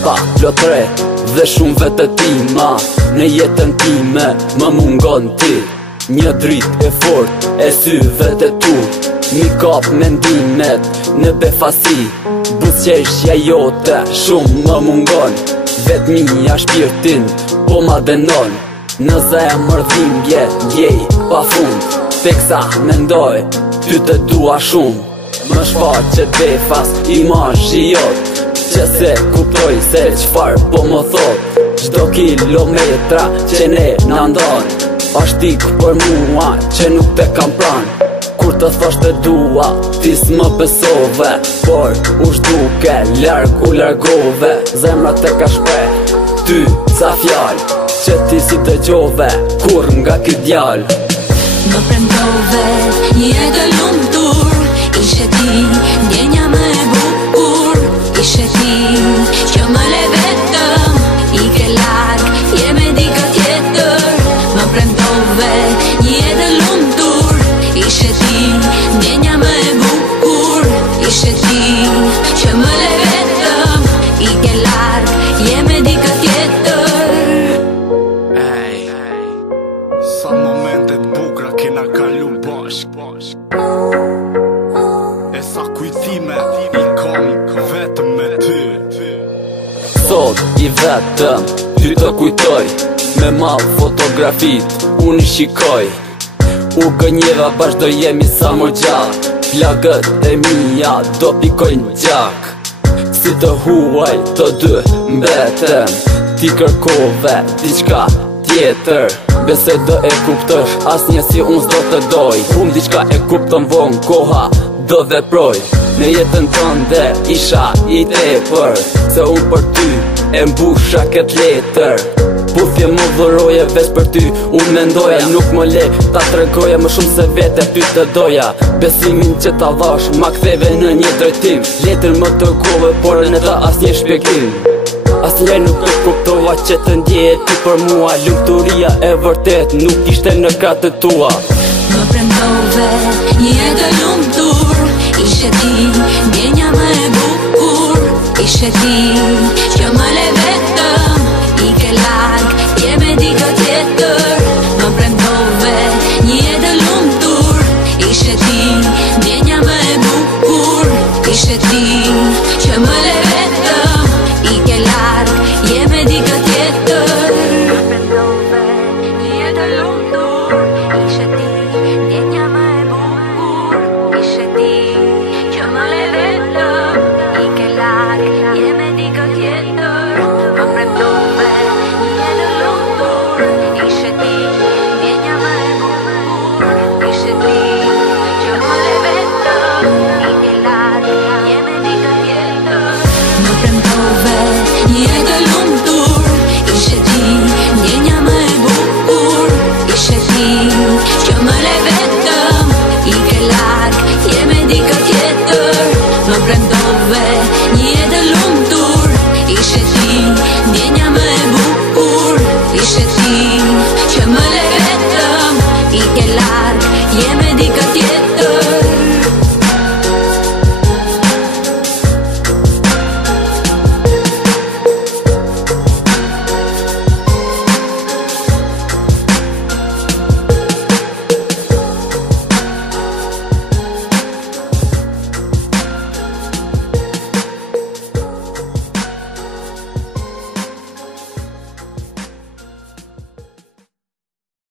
Prapa plotre dhe shumë vete tima. Në jetën time më mungon ti. Një drit e fort e syve të tu. Mi kap mendimet në befasi. Busqeshja jote shumë më mungon. Vetmia shpirtin po ma denon. Në zemër dhimbje gjej pa fund. Teksa mendoj ty të dua shumë. Më shfaqe befas imazhi jot, që se kuptoj se qfar po më thot. Çdo kilometra që ne na ndon është tik për mua që nuk te kam pran. Kur të thosh të dua, ti s'më besove, por u shduke larg u largove. Zemra te ka shpreh ty ca fjal, që ti si të gjove kur nga ky djal. Më prendove një jetë lumtur. Ishe ti, ndjenja më e bukur. Ishe ti, që më le vetëm. I ke larg, jeme dika tjetër. Më prendove një jetë lumtur. Ishe ti, ndjenja më e bukur. Ishe ti, që më le vetëm. I ke larg, jeme dika tjetër. Sa momentet bukra kena kalu bashk. E sa kujtime i kam vetëm me ty. Sot i vetëm ty të kujtoj. Me ma fotografit unë i shikoj. U gënjeva bashkë do jemi sa më gjak. Flagët e mija do pikojnë gjak. Si të huaj të dy mbetëm. Ti kërkove diçka tjetër. Besoj do e kuptosh, asnjë si unë s'do të doj. Diçka e kupton von koha do veproj. Në jetën tënde isha i tepër, se unë për ty e mbusha ket letër. Puthje më dhuroje veç për ty, unë mendoja nuk më le ta tregoja më shumë se vete ty të doja. Besimin që ta dhash ma ktheve në një drejtim. Letër më të gove, por në ta asnjë shpjegim. Asnjë nuk e kuptova që të ndjeje ti për mua. Lumturia e vërtet nuk ishte në kratë tua. Më prendove një jetë lumtur. Ishe ti, ndjenja më e bukur. Ishe ti, që më le vetëm. I ke larg, jeme dika tjetër. Më prendove një jetë lumtur. Ishe ti, ndjenja më e bukur. Ishe ti, që më le vetëm. I ke larg, jeme dika tjetër. Më prendove një jetë lumtur. Ishe ti, ndjenja më e bukur. Ishe ti, që më le vetëm. I ke larg, jeme dika tjetër. Më prendove një jetë lumtur. Ishe ti, ndjenja më e bukur. Ishe ti, që më le vetëm. I ke larg, jeme dika tjetër. Më prendove një jetë lumtur. Ishe ti, ndjenja më e bukur. Ishe ti, që më le vetëm. I ke larg, jeme dika tjetër. Më prendove një jetë lumtur. Ishe ti, ndjenja më e bukur. Ishe ti, që më